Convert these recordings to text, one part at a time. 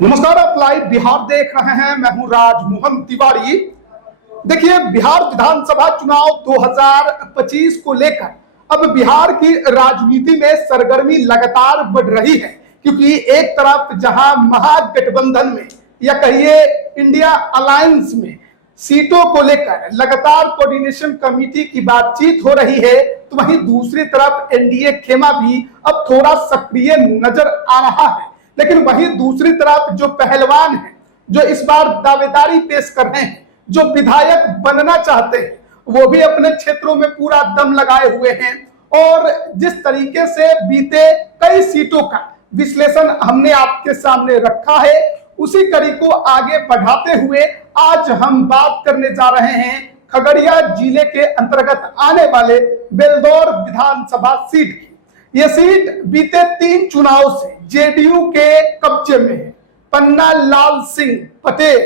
नमस्कार, आप लाइव बिहार देख रहे हैं। मैं हूं राजमोहन तिवारी। देखिए, बिहार विधानसभा चुनाव 2025 को लेकर अब बिहार की राजनीति में सरगर्मी लगातार बढ़ रही है, क्योंकि एक तरफ जहां महागठबंधन में या कहिए इंडिया अलायंस में सीटों को लेकर लगातार कोऑर्डिनेशन कमेटी की बातचीत हो रही है, तो वहीं दूसरी तरफ एनडीए खेमा भी अब थोड़ा सक्रिय नजर आ रहा है। लेकिन वहीं दूसरी तरफ जो पहलवान हैं, जो इस बार दावेदारी पेश कर रहे हैं, जो विधायक बनना चाहते हैं, वो भी अपने क्षेत्रों में पूरा दम लगाए हुए हैं। और जिस तरीके से बीते कई सीटों का विश्लेषण हमने आपके सामने रखा है, उसी कड़ी को आगे बढ़ाते हुए आज हम बात करने जा रहे हैं खगड़िया जिले के अंतर्गत आने वाले बेलदौर विधानसभा सीट की। यह सीट बीते 3 चुनाव से जेडीयू के कब्जे में है। पन्ना लाल सिंह पटेल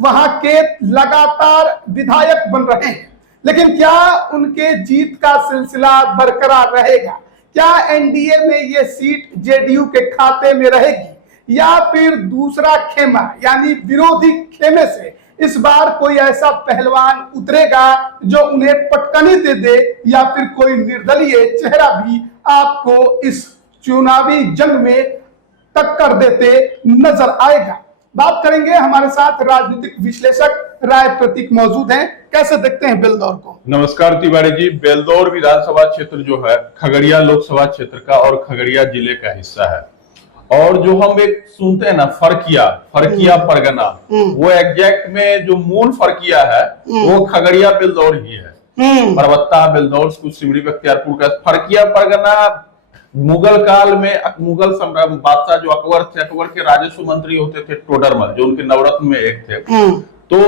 वहां के लगातार विधायक बन रहे हैं, लेकिन क्या उनके जीत का सिलसिला बरकरार रहेगा? क्या एनडीए में यह सीट जेडीयू के खाते में रहेगी, या फिर दूसरा खेमा यानी विरोधी खेमे से इस बार कोई ऐसा पहलवान उतरेगा जो उन्हें पटकनी दे दे, या फिर कोई निर्दलीय चेहरा भी आपको इस चुनावी जंग में टक्कर देते नजर आएगा? बात करेंगे, हमारे साथ राजनीतिक विश्लेषक राय प्रतीक मौजूद हैं। कैसे देखते हैं बेलदौर को? नमस्कार तिवारी जी। बेलदौर विधानसभा क्षेत्र जो है खगड़िया लोकसभा क्षेत्र का और खगड़िया जिले का हिस्सा है। और जो हम एक सुनते हैं ना फरकिया परगना, वो एग्जैक्ट में जो मूल फरकिया है वो खगड़िया बेलदौर ही है। परबत्ता बेलदौर सिमरी बख्तियारपुर का फरकिया परगना मुगल काल में मुगल सम्राट बादशाह जो अकबर थे, अकबर के राजस्व मंत्री होते थे टोडरमल, जो उनके नवरत्न में एक थे। तो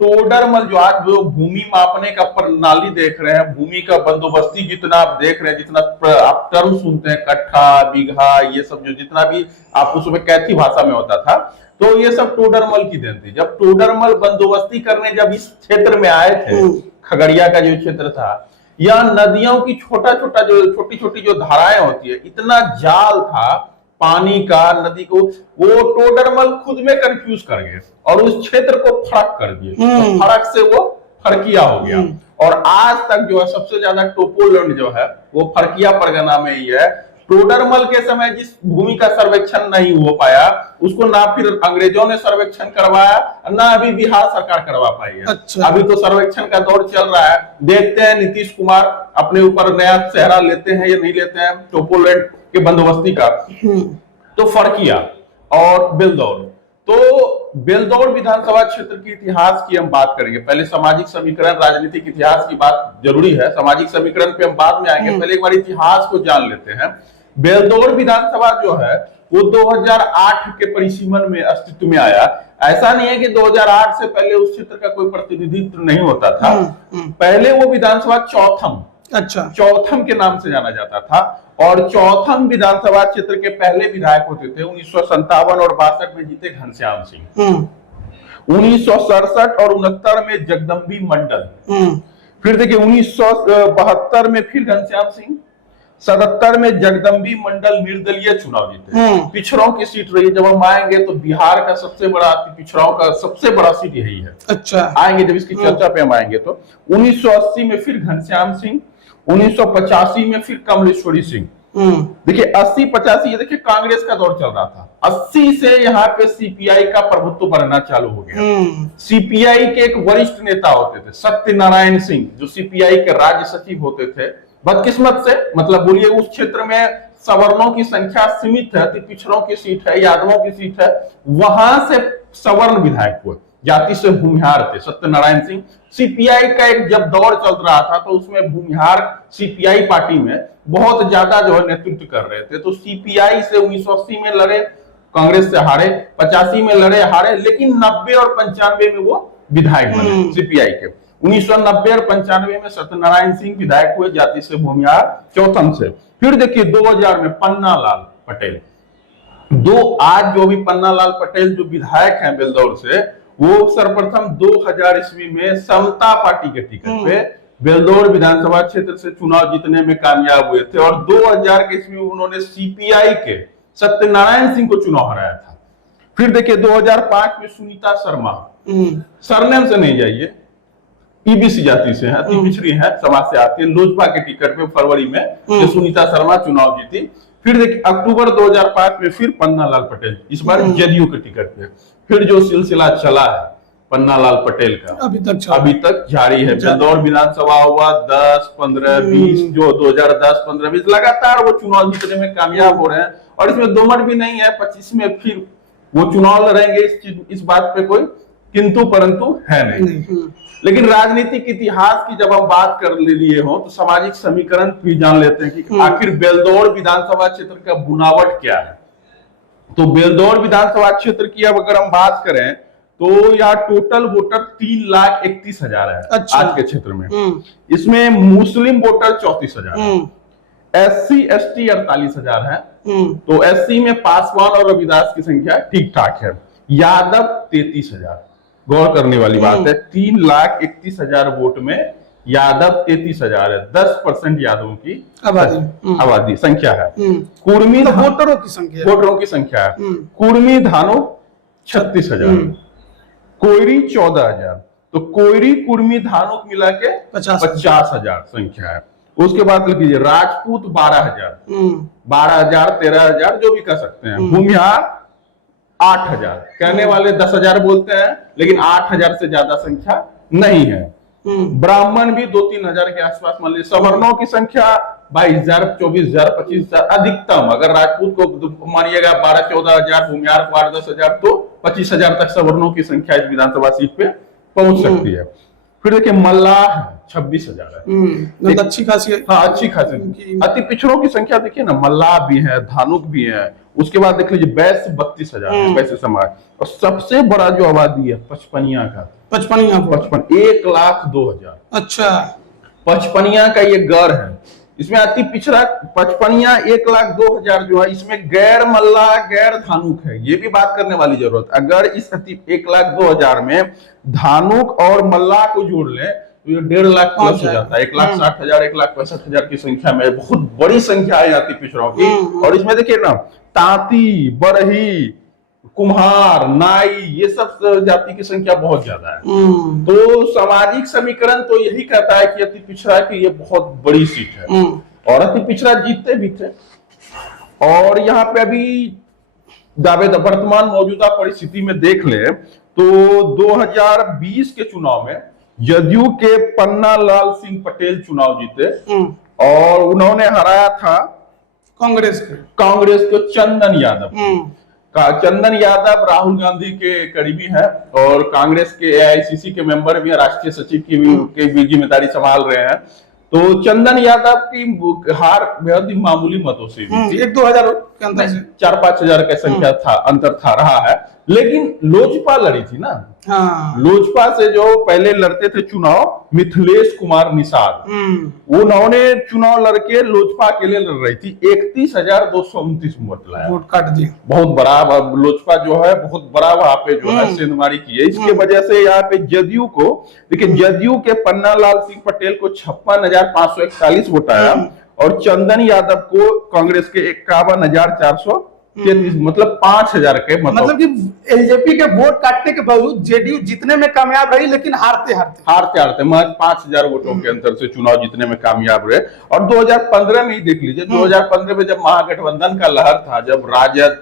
टोडरमल जो आज जो भूमि मापने का प्रणाली देख रहे हैं, भूमि का बंदोबस्ती जितना आप देख रहे हैं, जितना आप टर्म सुनते हैं, कट्ठा बीघा, ये सब जो जितना भी आप उसमें कैथी भाषा में होता था, तो ये सब टोडरमल की देन थी। जब टोडरमल बंदोबस्ती करने जब इस क्षेत्र में आए थे, खगड़िया का जो क्षेत्र था, या नदियों की छोटी छोटी जो धाराएं होती है, इतना जाल था पानी का नदी को, वो टोडरमल खुद में कंफ्यूज कर गए और उस क्षेत्र को फर्क कर दिए। तो फर्क से वो फरकिया हो गया। और आज तक जो है सबसे ज्यादा टोपोलैंड जो है वो फरकिया परगना में ही है। टोडरमल के समय जिस भूमि का सर्वेक्षण नहीं हो पाया, उसको ना फिर अंग्रेजों ने सर्वेक्षण करवाया, ना अभी बिहार सरकार करवा पाई है। अच्छा। अभी तो सर्वेक्षण का दौर चल रहा है। देखते हैं नीतीश कुमार अपने ऊपर नया चेहरा लेते हैं या नहीं लेते हैं टोपोलैंड के बंदोबस्ती का। तो फरकिया और बेलदौर, तो बेलदौर विधानसभा क्षेत्र के इतिहास की हम बात करेंगे। पहले सामाजिक समीकरण, राजनीतिक इतिहास की बात जरूरी है, सामाजिक समीकरण पे हम बाद में आएंगे। पहले एक बार इतिहास को जान लेते हैं। बेलदौर विधानसभा जो है वो 2008 के परिसीमन में अस्तित्व में आया। ऐसा नहीं है कि 2008 से पहले उस क्षेत्र का कोई प्रतिनिधित्व नहीं होता था। पहले वो विधानसभा चौथम के नाम से जाना जाता था। और चौथम विधानसभा क्षेत्र के पहले विधायक होते थे 1957 और 62 में जीते घनश्याम सिंह। 1967 और 69 में जगदम्बी मंडल। फिर देखिए 1972 में फिर घनश्याम सिंह, 77 में जगदम्बी मंडल निर्दलीय चुनाव जीते। पिछड़ों की सीट रही। जब हम आएंगे तो बिहार का सबसे बड़ा पिछड़ों का सबसे बड़ा सीट यही है। अच्छा, आएंगे जब इसकी चर्चा पे हम आएंगे तो 1980 में फिर घनश्याम सिंह, 1985 में फिर कमलेश्वरी सिंह। देखिए 80-85, ये देखिए कांग्रेस का दौर चल रहा था। 80 से यहाँ पे सीपीआई का प्रभुत्व बढ़ना चालू हो गया। सीपीआई के एक वरिष्ठ नेता होते थे सत्यनारायण सिंह, जो सीपीआई के राज्य सचिव होते थे। बदकिस्मत से, मतलब बोलिए उस क्षेत्र में सवर्णों की संख्या सीमित है, पिछड़ों की सीट है, यादवों की सीट है, वहां से सवर्ण विधायक हुए, जाति से भूमिहार थे सत्यनारायण सिंह। सीपीआई का एक जब दौर चल रहा था तो उसमें भूमिहार सीपीआई पार्टी में बहुत ज्यादा जो है नेतृत्व कर रहे थे। तो सीपीआई से 1980 में लड़े, कांग्रेस से हारे, 85 में लड़े, हारे, लेकिन 90 और 95 में वो विधायक बने सीपीआई के। 1990 और 95 में सत्यनारायण सिंह विधायक हुए, जाति से भूमिहार, चौथम से। फिर देखिए 2000 में पन्ना लाल पटेल, आज जो भी पन्ना लाल पटेल जो विधायक हैं बेलदौर से, वो सर्वप्रथम 2000 ईस्वी में समता पार्टी के टिकट पे बेलदौर विधानसभा क्षेत्र से चुनाव जीतने में कामयाब हुए थे। और 2000 के ईस्वी में उन्होंने सीपीआई के सत्यनारायण सिंह को चुनाव हराया था। फिर देखिए 2005 में सुनीता शर्मा, सरनेम से नहीं जाइए, ईबीसी जाति से है, अति पिछड़ी है, समाज से आती है, लोजपा के टिकट पे फरवरी में ये सुनीता शर्मा चुनाव जीती। फिर देखिए अक्टूबर 2005 में फिर पन्ना लाल पटेल, इस बार जदयू के टिकट पे। फिर जो सिलसिला चला है पन्ना लाल पटेल का अभी तक जारी है। बेलदौर विधानसभा हुआ 10, 15, 20, जो 2010, 15, 20 लगातार वो चुनाव जीतने में कामयाब हो रहे हैं। और इसमें दो मत भी नहीं है, 25 में फिर वो चुनाव लड़ेंगे, इस बात पे कोई किंतु परंतु है नहीं। लेकिन राजनीतिक इतिहास की जब हम बात कर लिए हो तो सामाजिक समीकरण भी जान लेते हैं कि आखिर बेलदौर विधानसभा क्षेत्र का बुनावट क्या है। तो बेलदौर विधानसभा क्षेत्र की अब अगर हम बात करें तो यहाँ टोटल वोटर 3,31,000 है। अच्छा। आज के क्षेत्र में इसमें मुस्लिम वोटर 34,000 है, SC ST 48,000 है। तो SC में पासवान और रविदास की संख्या ठीक ठाक है। यादव 33,000, गौर करने वाली बात है, 3,31,000 वोट में यादव 33,000 है। 10% यादवों की आबादी संख्या है। कुर्मी तो वोटरों की संख्या है। कुर्मी धानो 36,000, कोयरी 14,000। तो कोयरी कुर्मी धानुक मिला के 50,000 संख्या है। उसके बाद लिख लीजिए राजपूत 12,000, 12,000, 13,000 जो भी कह सकते हैं। भूमिहार 8,000, कहने वाले 10,000 बोलते हैं लेकिन 8,000 से ज्यादा संख्या नहीं है। ब्राह्मण भी 2-3 हजार के आसपास मान लीजिए। सवर्णों की संख्या 22,000, 24,000, 25,000 अधिकतम। अगर राजपूत को मानिएगा 12-14,000, भूमिहार को 8-10,000, तो 25,000 तक सवर्णों की संख्या इस विधानसभा सीट पे पहुंच सकती है। फिर देखिए मल्लाह 26,000 है, अच्छी खासी। हाँ, अच्छी खासी। अति पिछड़ों की संख्या देखिए ना, मल्लाह भी है, धानुक भी है। उसके बाद देख लीजिए वैश्य 32,000 है, वैश्य समाज। और सबसे बड़ा जो आबादी है पचपनिया का, 1,02,000। अच्छा, पचपनिया का ये गढ़ है। इसमें अति पिछड़ा पचपनिया 1,02,000 जो है, इसमें गैर मल्लाह गैर धानुक है। ये भी बात करने वाली जरूरत। अगर इस 1,02,000 में धानुक और मल्लाह को जोड़ लें तो ये 1.5 लाख प्लस हो जाता है। 1,60,000, 1,65,000 की संख्या में बहुत बड़ी संख्या है अति पिछड़ों की। और इसमें देखिए ना, तांती, बरही, कुम्हार, नाई, ये सब जाति की संख्या बहुत ज्यादा है। तो सामाजिक समीकरण तो यही कहता है कि अति पिछड़ा की ये बहुत बड़ी सीट है और अति पिछड़ा जीतते भी थे। और यहाँ पे अभी दावेदार वर्तमान मौजूदा परिस्थिति में देख ले तो 2020 के चुनाव में जदयू के पन्ना लाल सिंह पटेल चुनाव जीते और उन्होंने हराया था कांग्रेस को चंदन यादव। चंदन यादव राहुल गांधी के करीबी है और कांग्रेस के AICC के मेंबर भी, राष्ट्रीय सचिव की भी जिम्मेदारी संभाल रहे हैं। तो चंदन यादव की हार बेहद ही मामूली मतों से 1-2 हजार के अंतर से, 4-5 हजार का संख्या था, अंतर था रहा है। लेकिन लोजपा लड़ी थी ना। हाँ। लोजपा से जो पहले लड़ते थे चुनाव, मिथिलेश कुमार निषाद, उन्होंने चुनाव लड़के लोजपा के लिए लड़ रही थी। 31,229 वोट लाया, वोट काट दिया। बहुत बड़ा लोजपा जो है, बहुत बड़ा वहां पे जो है सेंधमारी की है। इसके वजह से यहाँ पे जदयू को देखिए, जदयू के पन्ना लाल सिंह पटेल को 56,541 वोट आया और चंदन यादव को कांग्रेस के 51,433, मतलब 5,000 के मतलब कि एलजेपी के वोट काटने के बावजूद जेडीयू जीतने में कामयाब रही, लेकिन हारते महज 5,000 वोटों के अंतर से चुनाव जीतने में कामयाब रहे। और 2015 में ही देख लीजिए, 2015 में जब महागठबंधन का लहर था, जब राजद,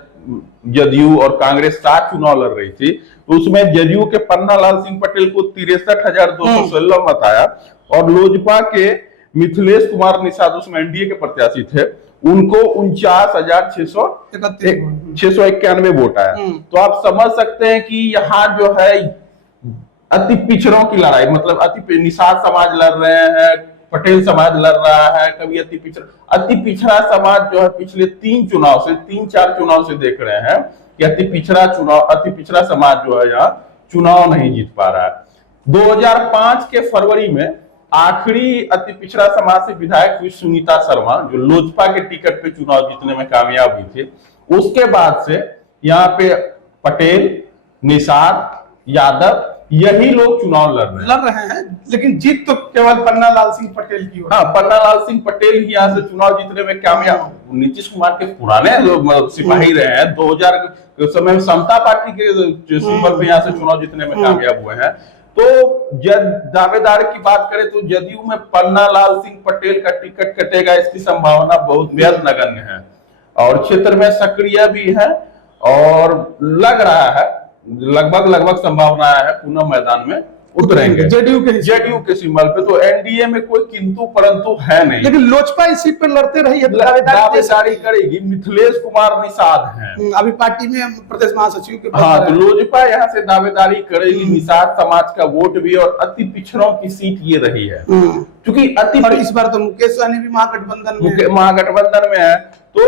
जदयू और कांग्रेस साथ चुनाव लड़ रही थी, तो उसमें जदयू के पन्ना लाल सिंह पटेल को 63,216 मत आया और लोजपा के मिथिलेश कुमार निषाद, उसमें एनडीए के प्रत्याशी थे, उनको 49,691 वोट आया। तो आप समझ सकते हैं कि यहाँ जो है अति पिछड़ों की लड़ाई, मतलब अति निषाद समाज लड़ रहे हैं, पटेल समाज लड़ रहा है, कभी अति पिछड़ा समाज जो है पिछले 3-4 चुनाव से देख रहे हैं कि अति पिछड़ा समाज जो है यहाँ चुनाव नहीं जीत पा रहा है। 2005 के फरवरी में आखिरी अति पिछड़ा समाज से विधायक हुई सुनीता शर्मा, जो लोजपा के टिकट पे चुनाव जीतने में कामयाब हुई थी। उसके बाद से यहाँ पे पटेल, निषाद, यादव यही लोग चुनाव लड़ रहे हैं। लेकिन जीत तो केवल पन्ना लाल सिंह पटेल की हो। हाँ, पन्ना लाल सिंह पटेल ही यहाँ से चुनाव जीतने में कामयाब। नीतीश कुमार के पुराने जो सिपाही रहे हैं, 2000 के समय में समता पार्टी के सिंबल पे यहाँ से चुनाव जीतने में कामयाब हुए हैं। तो जब दावेदार की बात करें तो जदयू में पन्ना लाल सिंह पटेल का टिकट कटेगा, इसकी संभावना बहुत बेहद नगण्य है। और क्षेत्र में सक्रिय भी है और लग रहा है लगभग संभावना है पुनः मैदान में उतरेंगे जेडीयू के सिंबल पे। तो एनडीए में कोई किंतु परंतु है नहीं। लेकिन लोजपा इस सीट पर लड़ते रही है, दावेदारी करेगी। मिथिलेश कुमार निषाद हैं अभी पार्टी में प्रदेश महासचिव के। हाँ, तो लोजपा यहाँ से दावेदारी करेगी। निषाद समाज का वोट भी और अति पिछड़ों की सीट ये रही है, क्योंकि इस बार तो मुकेश सहनी भी महागठबंधन में है। तो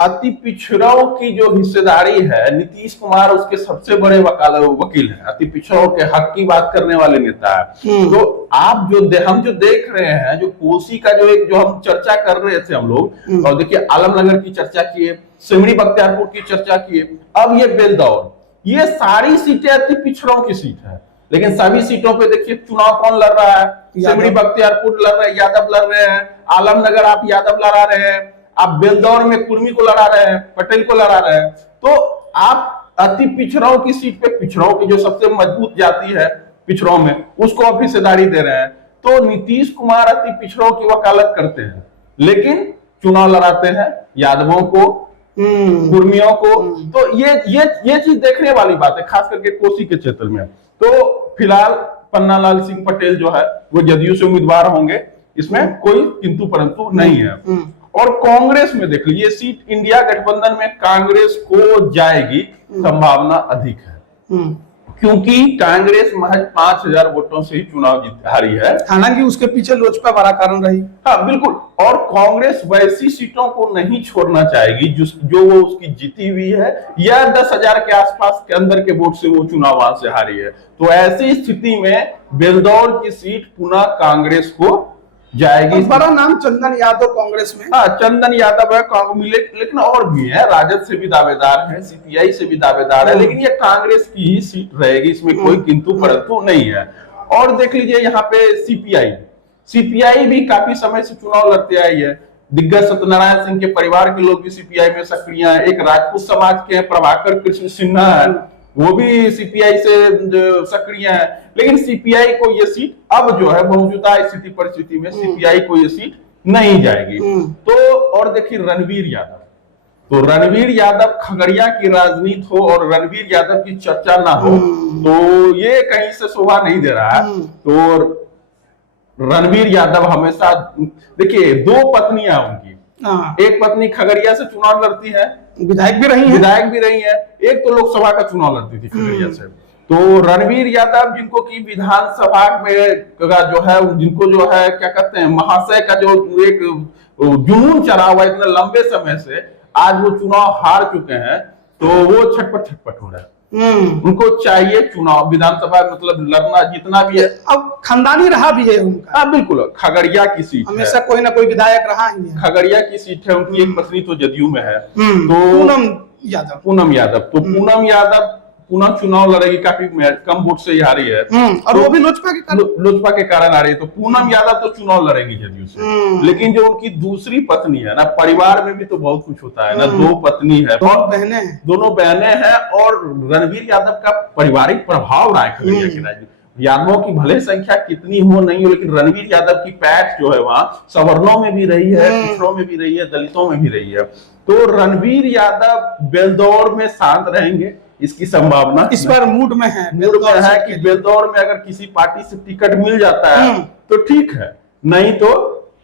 अति पिछड़ों की जो हिस्सेदारी है, नीतीश कुमार उसके सबसे बड़े वकील हैं। अति पिछड़ों के हक की बात करने वाले नेता है। तो आप हम जो देख रहे हैं, जो कोसी का जो हम चर्चा कर रहे थे हम लोग, और देखिए आलमनगर की चर्चा किए, सिमरी बख्तियारपुर की चर्चा किए, अब ये बेलदौर, ये सारी सीटें अति पिछड़ों की सीट है। लेकिन सभी सीटों पे देखिए चुनाव कौन लड़ रहा है? सिमरी बख्तियारपुर लड़ रहे हैं, यादव लड़ रहे हैं। आलमनगर आप यादव लड़ा रहे हैं, आप बेलदौर में कुर्मी को लड़ा रहे हैं, पटेल को लड़ा रहे हैं। तो आप अति पिछड़ों की सीट पे, पिछड़ों की जो सबसे मजबूत जाति है पिछड़ों में, उसको आप हिस्सेदारी दे रहे हैं। तो नीतीश कुमार अति पिछड़ों की वकालत करते हैं, लेकिन चुनाव लड़ाते हैं यादवों को, कुर्मियों को। तो ये चीज देखने वाली बात है, खास करके कोसी के क्षेत्र में। तो फिलहाल पन्ना लाल सिंह पटेल जो है वो जदयू से उम्मीदवार होंगे, इसमें कोई किंतु परंतु नहीं है। और कांग्रेस में देख लीजिए, सीट इंडिया गठबंधन में कांग्रेस को जाएगी, संभावना अधिक है, क्योंकि कांग्रेस महज 5000 वोटों से ही चुनाव जीत हारी है। हालांकि उसके पीछे लोजपा बड़ा कारण रही। हाँ बिल्कुल, और कांग्रेस वैसी सीटों को नहीं छोड़ना चाहेगी जो वो उसकी जीती हुई है, या 10,000 के आसपास के अंदर के वोट से वो चुनाव वहां से हारी है। तो ऐसी स्थिति में बेलदौर की सीट पुनः कांग्रेस को जाएगी। बड़ा नाम चंदन यादव कांग्रेस में। हाँ, चंदन यादव है लेकिन और भी है, राजद से भी दावेदार है, सीपीआई से भी दावेदार है, लेकिन ये कांग्रेस की ही सीट रहेगी, इसमें कोई किंतु परंतु नहीं है। और देख लीजिए यहाँ पे सीपीआई भी काफी समय से चुनाव लड़ते आई है। दिग्गज सत्यनारायण सिंह के परिवार के लोग भी सीपीआई में सक्रिय हैं। एक राजपूत समाज के प्रभाकर कृष्ण सिन्हा है, वो भी सीपीआई से सक्रिय है। लेकिन सीपीआई को ये सीट अब जो है मौजूदा स्थिति परिस्थिति में सीपीआई को ये सीट नहीं जाएगी। तो और देखिए रणवीर यादव, तो रणवीर यादव खगड़िया की राजनीति हो और रणवीर यादव की चर्चा ना हो तो ये कहीं से शोभा नहीं दे रहा है। तो रणवीर यादव हमेशा, देखिए 2 पत्नियां उनकी, एक पत्नी खगड़िया से चुनाव लड़ती है, विधायक भी रही है, एक तो लोकसभा का चुनाव लड़ती थी खगड़िया से। तो रणवीर यादव, जिनको की विधानसभा में जो है, जिनको जो है क्या कहते हैं, महाशय का जो एक जुनून चढ़ा हुआ इतने लंबे समय से, आज वो चुनाव हार चुके हैं, तो वो छटपट हो रहा है। उनको चाहिए चुनाव, विधानसभा मतलब लड़ना जितना भी है। अब खानदानी रहा भी है उनका। हाँ बिल्कुल, खगड़िया की सीट हमेशा कोई ना कोई विधायक रहा ही है। खगड़िया की सीट है उनकी, एक पत्नी तो जदयू में है, तो पूनम यादव तो पूनम यादव पुनः चुनाव लड़ेगी, काफी कम वोट से हारी है, और वो भी लोजपा के कारण आ रही है। तो पूनम यादव तो चुनाव लड़ेगी जदयू से। लेकिन जो उनकी दूसरी पत्नी है ना, परिवार में भी तो बहुत कुछ होता है ना, 2 पत्नी है, दोनों बहनें हैं, और रणवीर यादव का पारिवारिक प्रभाव रहा है खगड़िया की राजनीति। यादवों की भले संख्या कितनी हो नहीं हो, लेकिन रणवीर यादव की पैठ जो है वहां सवर्णों में भी रही है, पिछड़ों में भी रही है, दलितों में भी रही है। तो रणवीर यादव बेलदौर में शांत रहेंगे, इसकी संभावना इस बार मूड में है कि बेलदौर में अगर किसी पार्टी से टिकट मिल जाता है तो ठीक है, नहीं तो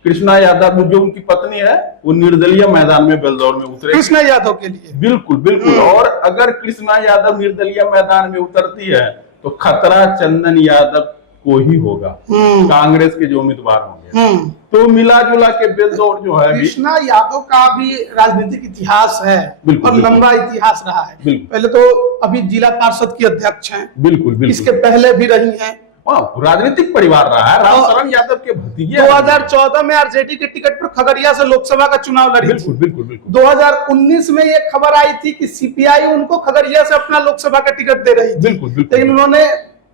कृष्णा यादव जो उनकी पत्नी है वो निर्दलीय मैदान में बेलदौर में उतरे, कृष्णा यादव के लिए। बिल्कुल। और अगर कृष्णा यादव निर्दलीय मैदान में उतरती है तो खतरा चंदन यादव को ही होगा, कांग्रेस के जो उम्मीदवार होंगे। तो मिला जुला के बेलदौर जो है, कृष्णा यादव का भी राजनीतिक इतिहास है और लंबा इतिहास रहा है। पहले तो अभी जिला पार्षद की अध्यक्ष हैं, बिल्कुल, इसके पहले भी रही हैं। राजनीतिक परिवार रहा है, रामशरण यादव के भतीजे। 2014 में आरजेडी के टिकट पर खगड़िया से लोकसभा का चुनाव लड़ी। बिल्कुल। 2019 में ये खबर आई थी कि सीपीआई उनको खगड़िया से अपना लोकसभा का टिकट दे रही थी, लेकिन उन्होंने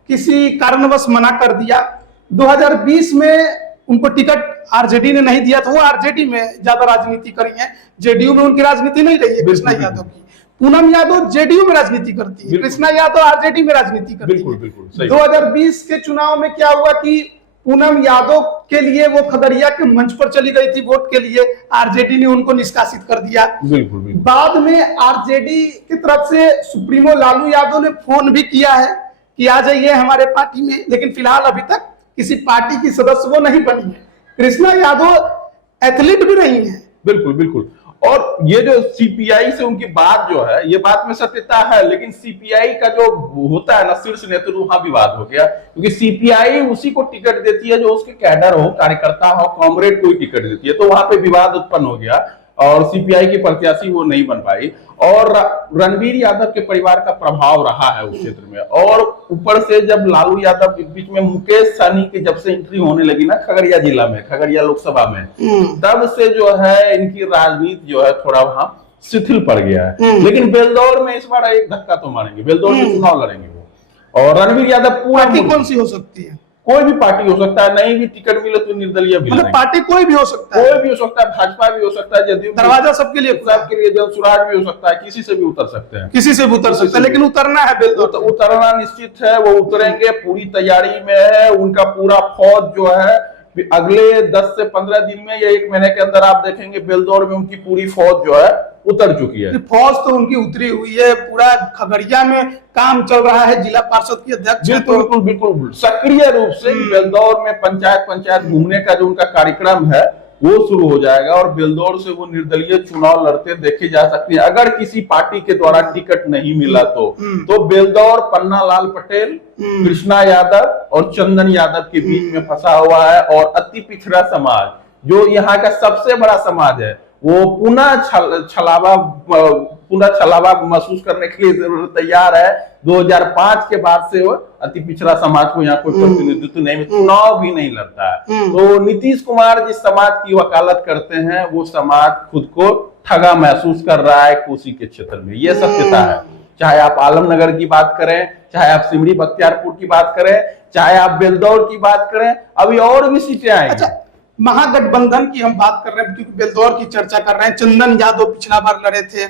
किसी कारणवश मना कर दिया। 2020 में उनको टिकट आरजेडी ने नहीं दिया, तो वो आरजेडी में ज्यादा राजनीति करी है, जेडीयू में उनकी राजनीति नहीं रही है कृष्णा यादव की। पूनम यादव जेडीयू में राजनीति करती है, कृष्णा यादव आरजेडी में राजनीति करती है। 2020 के चुनाव में क्या हुआ कि पूनम यादव के लिए वो खगड़िया के मंच पर चली गई थी वोट के लिए, आरजेडी ने उनको निष्कासित कर दिया। बाद में आरजेडी की तरफ से सुप्रीमो लालू यादव ने फोन भी किया है कि आ जाइए हमारे पार्टी में, लेकिन फिलहाल अभी तक किसी पार्टी की सदस्य वो नहीं बनी है। कृष्णा यादव एथलीट भी नहीं है। बिल्कुल। और ये जो सीपीआई से उनकी बात जो है, ये बात में सत्यता है, लेकिन सीपीआई का जो होता है ना शीर्ष नेतृत्व, वहां विवाद हो गया, क्योंकि सीपीआई उसी को टिकट देती है जो उसके कैडर हो, कार्यकर्ता हो, कॉमरेड को ही टिकट देती है। तो वहां पे विवाद उत्पन्न हो गया और सीपीआई की प्रत्याशी वो नहीं बन पाई। और रणवीर यादव के परिवार का प्रभाव रहा है उस क्षेत्र में, और ऊपर से जब लालू यादव के बीच में मुकेश सहनी की जब से एंट्री होने लगी ना खगड़िया जिला में, खगड़िया लोकसभा में, तब से जो है इनकी राजनीति जो है थोड़ा वहां शिथिल पड़ गया है। लेकिन बेलदौर में इस बार एक धक्का तो मारेंगे, बेलदौर में चुनाव लड़ेंगे वो। और रणवीर यादव पूरा कौन सी हो सकती है? कोई भी पार्टी हो सकता है, नहीं भी टिकट मिले तो निर्दलीय भी, मतलब पार्टी कोई भी हो सकता है, कोई भी हो सकता है, भाजपा भी हो सकता है, जदयू, दरवाजा सबके लिए जनसुराज भी हो सकता है, किसी से भी उतर सकते हैं, किसी से भी उतर सकते हैं, लेकिन उतरना है बेलदौर, तो उतरना निश्चित है। वो उतरेंगे, पूरी तैयारी में है, उनका पूरा फौज जो है अगले 10 से 15 दिन में या 1 महीने के अंदर आप देखेंगे बेलदौर में उनकी पूरी फौज जो है उतर चुकी है। फौज तो उनकी उतरी हुई है, पूरा खगड़िया में काम चल रहा है। जिला पार्षद की अध्यक्ष बिल्कुल सक्रिय रूप से बेलदौर में पंचायत घूमने का जो उनका कार्यक्रम है वो शुरू हो जाएगा, और बेलदौर से वो निर्दलीय चुनाव लड़ते देखे जा सकते हैं। अगर किसी पार्टी के द्वारा टिकट नहीं मिला तो बेलदौर पन्ना लाल पटेल, कृष्णा यादव और चंदन यादव के बीच में फंसा हुआ है। और अति पिछड़ा समाज जो यहाँ का सबसे बड़ा समाज है, वो पुनः छलावा महसूस करने के लिए तैयार है। 2005 के बाद से वो अति पिछड़ा समाज को यहाँ कोई प्रतिनिधित्व नहीं, चुनाव भी नहीं लड़ता है। तो नीतीश कुमार जिस समाज की वकालत करते हैं, वो समाज खुद को ठगा महसूस कर रहा है कोसी के क्षेत्र में, ये सत्यता है। चाहे आप आलमनगर की बात करें, चाहे आप सिमरी बख्तियारपुर की बात करें, चाहे आप बेलदौर की बात करें, अभी और भी सीटें आएंगी। अच्छा, महागठबंधन की हम बात कर रहे हैं क्योंकि बेलदौर की चर्चा कर रहे हैं। चंदन यादव पिछला बार लड़े थे,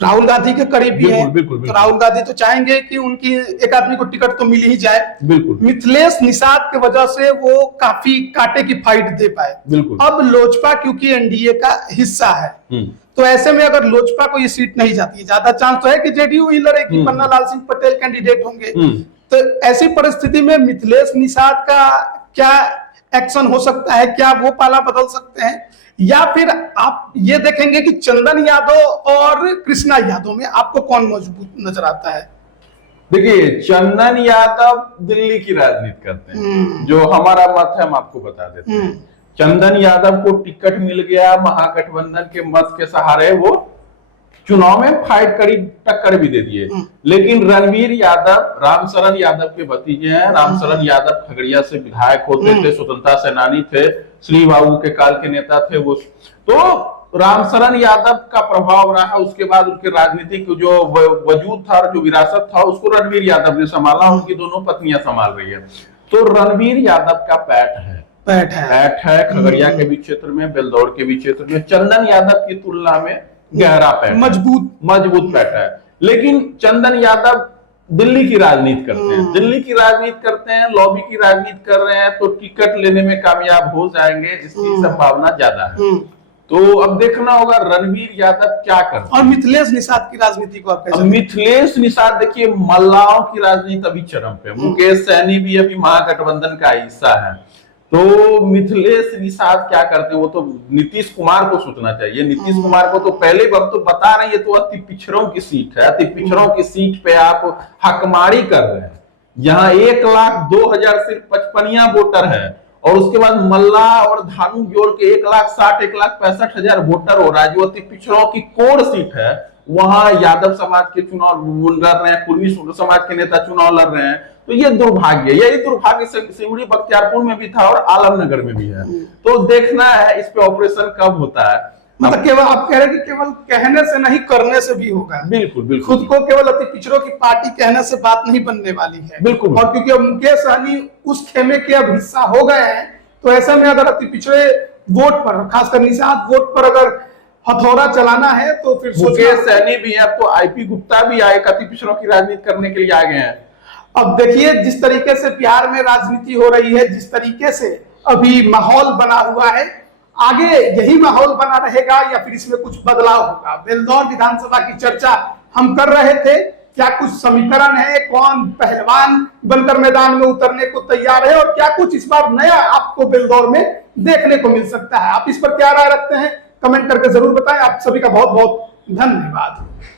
राहुल गांधी के करीब भी है, तो राहुल गांधी तो चाहेंगे कि उनकी एक आदमी को टिकट तो मिल ही जाए। मिथिलेश निषाद के वजह से वो काफी कांटे की फाइट दे पाए। अब लोजपा क्योंकि एनडीए का हिस्सा है, तो ऐसे में अगर लोजपा को ये सीट नहीं जाती है, ज्यादा चांस तो है कि जेडीयू ही लड़ेगी, पन्ना लाल सिंह पटेल कैंडिडेट होंगे। तो ऐसी परिस्थिति में मिथिलेश निषाद का क्या एक्शन हो सकता है? क्या वो पाला बदल सकते हैं, या फिर आप ये देखेंगे कि चंदन यादव और कृष्णा यादव में आपको कौन मजबूत नजर आता है? देखिए, चंदन यादव दिल्ली की राजनीति करते हैं, जो हमारा मत है हम आपको बता देते हैं। चंदन यादव को टिकट मिल गया, महागठबंधन के मत के सहारे वो चुनाव में फाइट करी, टक्कर भी दे दिए। लेकिन रणवीर यादव रामशरण यादव के भतीजे हैं। रामशरण यादव खगड़िया से विधायक होते थे, स्वतंत्रता सेनानी थे, श्री बाबू के काल के नेता थे वो। तो रामशरण यादव का प्रभाव रहा, उसके बाद उनके राजनीतिक जो वजूद था, जो विरासत था, उसको रणवीर यादव ने संभाला, उनकी दोनों पत्नियां संभाल रही है। तो रणवीर यादव का पैठ है खगड़िया के भी क्षेत्र में, बेलदौर के भी क्षेत्र में। चंदन यादव की तुलना में गहरा पैठ, मजबूत पैठ है। लेकिन चंदन यादव दिल्ली की राजनीति करते हैं, लॉबी की राजनीति कर रहे हैं, तो टिकट लेने में कामयाब हो जाएंगे, इसकी संभावना ज्यादा है। तो अब देखना होगा रणवीर यादव क्या करते हैं। और मिथिलेश निषाद की राजनीति को आप कैसे? मिथिलेश निषाद देखिए, मल्लाओं की राजनीति अभी चरम पे, मुकेश सहनी भी अभी महागठबंधन का हिस्सा है। तो मिथिलेश निषाद क्या करते हैं, वो तो नीतीश कुमार को सोचना चाहिए। नीतीश कुमार को तो पहले हम तो बता रहे हैं, ये तो अति पिछड़ों की सीट है, अति पिछड़ों की सीट पे आप हकमारी कर रहे हैं। यहाँ 1,02,000 सिर्फ 55 वोटर है, और उसके बाद मल्ला और धानु जोड़ के 1,60,000 1,65,000 वोटर हो रहा है, जो अति पिछड़ों की कोर सीट है। वहां यादव समाज के चुनाव लड़ रहे हैं, कुर्मी समाज के नेता चुनाव लड़ रहे हैं। तो ये दुर्भाग्य, यही दुर्भाग्य सिमरी बख्तियारपुर में भी था और आलमनगर में भी है। तो देखना है इस पे ऑपरेशन कब होता है। मतलब केवल आप कह रहे हैं कि केवल कहने से नहीं करने से भी होगा। बिल्कुल बिल्कुल खुद को केवल अति पिछड़ों की पार्टी कहने से बात नहीं बनने वाली है। बिल्कुल। और क्योंकि अब मुकेश सहनी उस खेमे के अब हिस्सा हो गए हैं, तो ऐसे में अगर अति पिछड़े वोट पर, खासकर निषाद वोट पर अगर हथौड़ा चलाना है तो फिर मुकेश सहनी भी है, अब तो आईपी गुप्ता भी आए अति पिछड़ों की राजनीति करने के लिए आ गए हैं। अब देखिए जिस तरीके से बिहार में राजनीति हो रही है, जिस तरीके से अभी माहौल बना हुआ है, आगे यही माहौल बना रहेगा या फिर इसमें कुछ बदलाव होगा? बेलदौर विधानसभा की चर्चा हम कर रहे थे, क्या कुछ समीकरण है, कौन पहलवान बनकर मैदान में उतरने को तैयार है और क्या कुछ इस बार नया आपको बेलदौर में देखने को मिल सकता है? आप इस पर क्या राय रखते हैं, कमेंट करके जरूर बताएं। आप सभी का बहुत बहुत धन्यवाद।